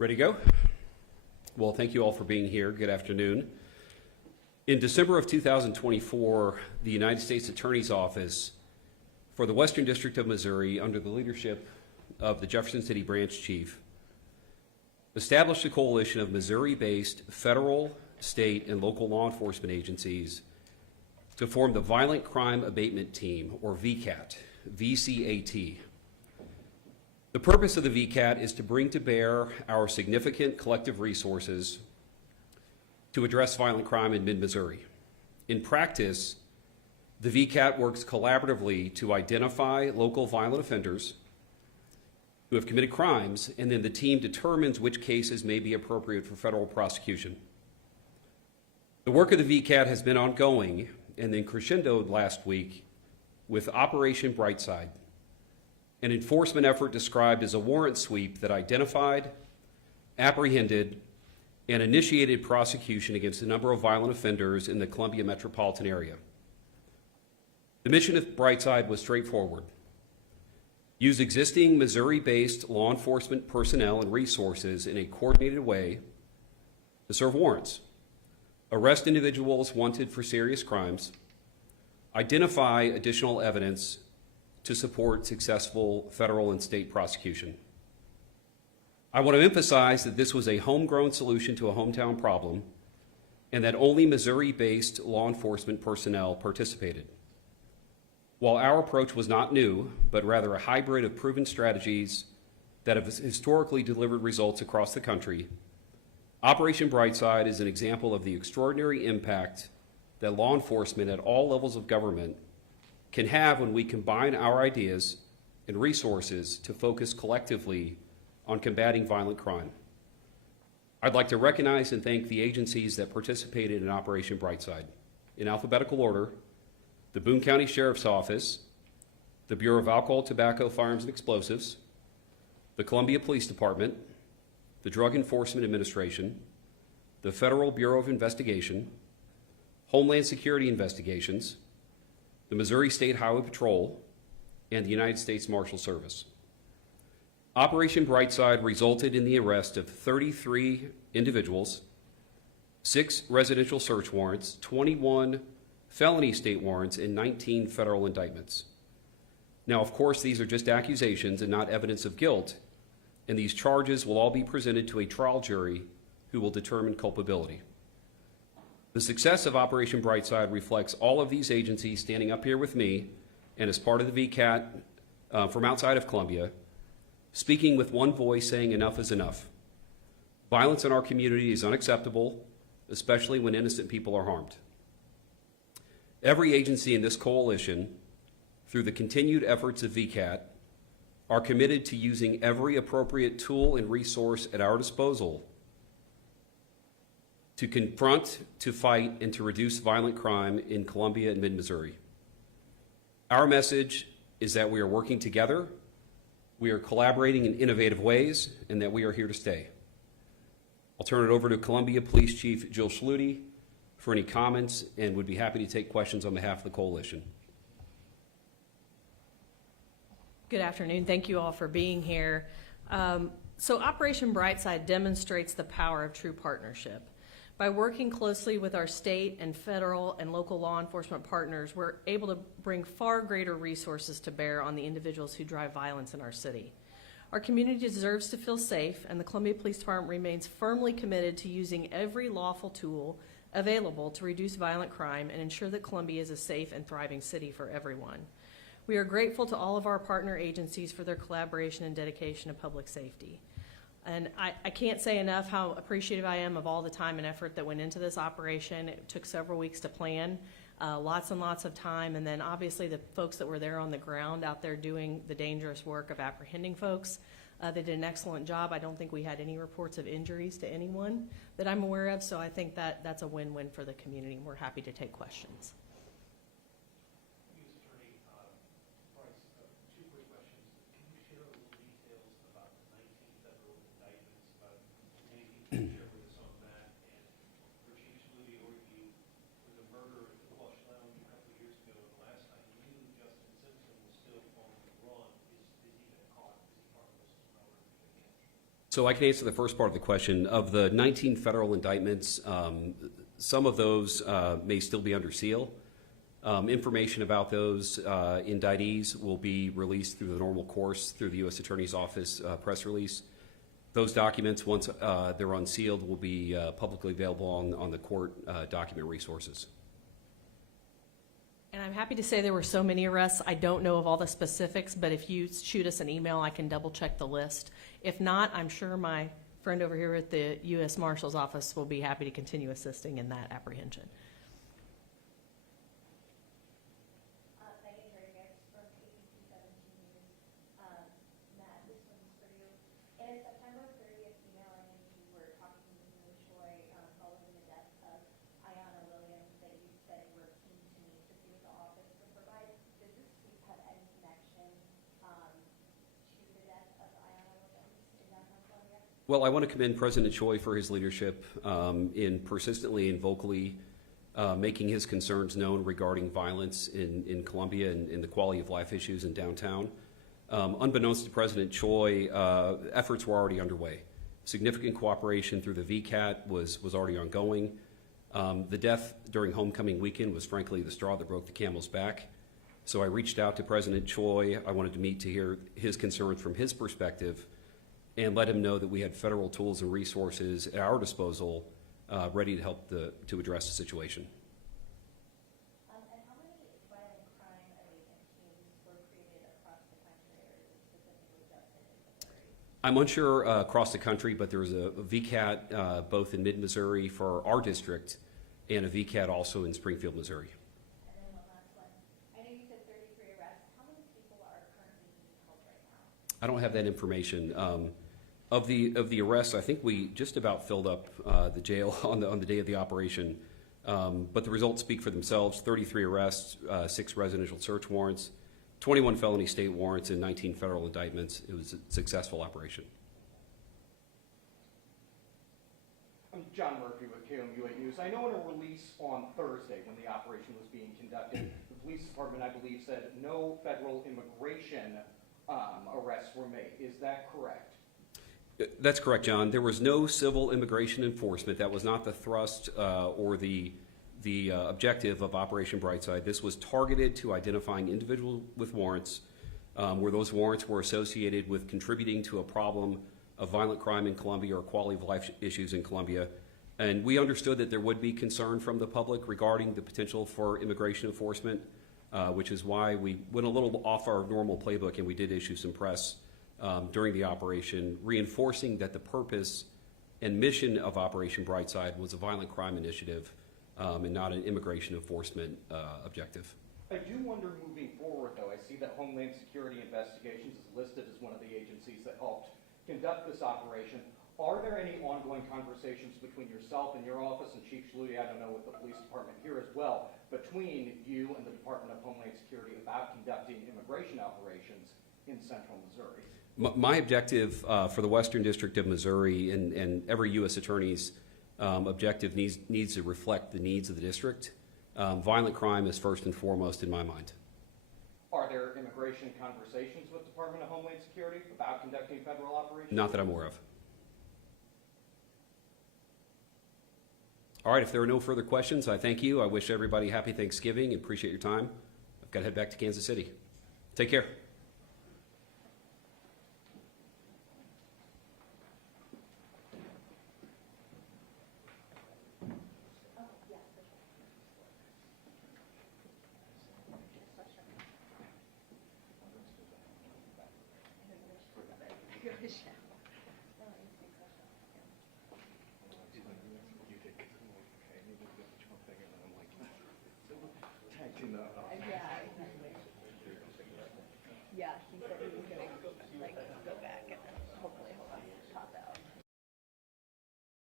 Ready to go? Well, thank you all for being here. Good afternoon. In December of 2024, the United States Attorney's Office for the Western District of Missouri, under the leadership of the Jefferson City Branch Chief, established a coalition of Missouri-based federal, state, and local law enforcement agencies to form the Violent Crime Abatement Team, or VCAT, VCAT. The purpose of the VCAT is to bring to bear our significant collective resources to address violent crime in mid-Missouri. In practice, the VCAT works collaboratively to identify local violent offenders who have committed crimes, and then the team determines which cases may be appropriate for federal prosecution. The work of the VCAT has been ongoing and then crescendoed last week with Operation Brightside, an enforcement effort described as a warrant sweep that identified, apprehended, and initiated prosecution against a number of violent offenders in the Columbia metropolitan area. The mission of Brightside was straightforward. Use existing Missouri-based law enforcement personnel and resources in a coordinated way to serve warrants, arrest individuals wanted for serious crimes, identify additional evidence to support successful federal and state prosecution. I want to emphasize that this was a homegrown solution to a hometown problem and that only Missouri-based law enforcement personnel participated. While our approach was not new, but rather a hybrid of proven strategies that have historically delivered results across the country, Operation Brightside is an example of the extraordinary impact that law enforcement at all levels of government can have when we combine our ideas and resources to focus collectively on combating violent crime. I'd like to recognize and thank the agencies that participated in Operation Brightside. In alphabetical order, the Boone County Sheriff's Office, the Bureau of Alcohol, Tobacco, Firearms, and Explosives, the Columbia Police Department, the Drug Enforcement Administration, the Federal Bureau of Investigation, Homeland Security Investigations, the Missouri State Highway Patrol, and the United States Marshal Service. Operation Brightside resulted in the arrest of 33 individuals, 6 residential search warrants, 21 felony state warrants, and 19 federal indictments. Now, of course, these are just accusations and not evidence of guilt, and these charges will all be presented to a trial jury who will determine culpability. The success of Operation Brightside reflects all of these agencies standing up here with me and as part of the VCAT from outside of Columbia, speaking with one voice saying enough is enough. Violence in our community is unacceptable, especially when innocent people are harmed. Every agency in this coalition, through the continued efforts of VCAT, are committed to using every appropriate tool and resource at our disposal to confront, to fight, and to reduce violent crime in Columbia and mid-Missouri. Our message is that we are working together, we are collaborating in innovative ways, and that we are here to stay. I'll turn it over to Columbia Police Chief Jill Schlude for any comments and would be happy to take questions on behalf of the coalition. Good afternoon. Thank you all for being here. So Operation Brightside demonstrates the power of true partnership. By working closely with our state and federal and local law enforcement partners, we're able to bring far greater resources to bear on the individuals who drive violence in our city. Our community deserves to feel safe, and the Columbia Police Department remains firmly committed to using every lawful tool available to reduce violent crime and ensure that Columbia is a safe and thriving city for everyone. We are grateful to all of our partner agencies for their collaboration and dedication to public safety. And I can't say enough how appreciative I am of all the time and effort that went into this operation. It took several weeks to plan, lots and lots of time, and then obviously the folks that were there on the ground out there doing the dangerous work of apprehending folks. They did an excellent job. I don't think we had any reports of injuries to anyone that I'm aware of, so I think that that's a win-win for the community, and we're happy to take questions. So I can answer the first part of the question. Of the 19 federal indictments, some of those may still be under seal. Information about those indictees will be released through the normal course through the U.S. Attorney's Office press release. Those documents, once they're unsealed, will be publicly available on the court document resources. And I'm happy to say there were so many arrests. I don't know of all the specifics, but if you shoot us an email, I can double check the list. If not, I'm sure my friend over here at the U.S. Marshal's Office will be happy to continue assisting in that apprehension. Well, I want to commend President Choi for his leadership in persistently and vocally making his concerns known regarding violence in Columbia and the quality of life issues in downtown. Unbeknownst to President Choi, efforts were already underway. Significant cooperation through the VCAT was already ongoing. The death during homecoming weekend was frankly the straw that broke the camel's back. So I reached out to President Choi. I wanted to meet to hear his concerns from his perspective and let him know that we had federal tools and resources at our disposal ready to help to address the situation. And how many violent crime abatement teams were created across the country, or is it specifically just in Missouri? I'm unsure across the country, but there was a VCAT both in mid-Missouri for our district and a VCAT also in Springfield, Missouri. And then one last one. I know you said 33 arrests. How many people are currently being held right now? I don't have that information. Of the arrests, I think we just about filled up the jail on the day of the operation. But the results speak for themselves. 33 arrests, 6 residential search warrants, 21 felony state warrants, and 19 federal indictments. It was a successful operation. I'm John Murphy with KOMU8 News. I know in a release on Thursday when the operation was being conducted, the police department, I believe, said no federal immigration arrests were made. Is that correct? That's correct, John. There was no civil immigration enforcement. That was not the thrust or the objective of Operation Brightside. This was targeted to identifying individuals with warrants where those warrants were associated with contributing to a problem of violent crime in Columbia or quality of life issues in Columbia. And we understood that there would be concern from the public regarding the potential for immigration enforcement, which is why we went a little off our normal playbook and we did issue some press during the operation, reinforcing that the purpose and mission of Operation Brightside was a violent crime initiative and not an immigration enforcement objective. I do wonder moving forward, though, I see that Homeland Security Investigations is listed as one of the agencies that helped conduct this operation. Are there any ongoing conversations between yourself and your office and Chief Schlude, I don't know, with the police department here as well, between you and the Department of Homeland Security about conducting immigration operations in central Missouri? My objective for the Western District of Missouri and every U.S. attorney's objective needs to reflect the needs of the district. Violent crime is first and foremost in my mind. Are there immigration conversations with the Department of Homeland Security about conducting federal operations? Not that I'm aware of. All right, if there are no further questions, I thank you. I wish everybody happy Thanksgiving and appreciate your time. I've got to head back to Kansas City. Take care. Yeah, he said he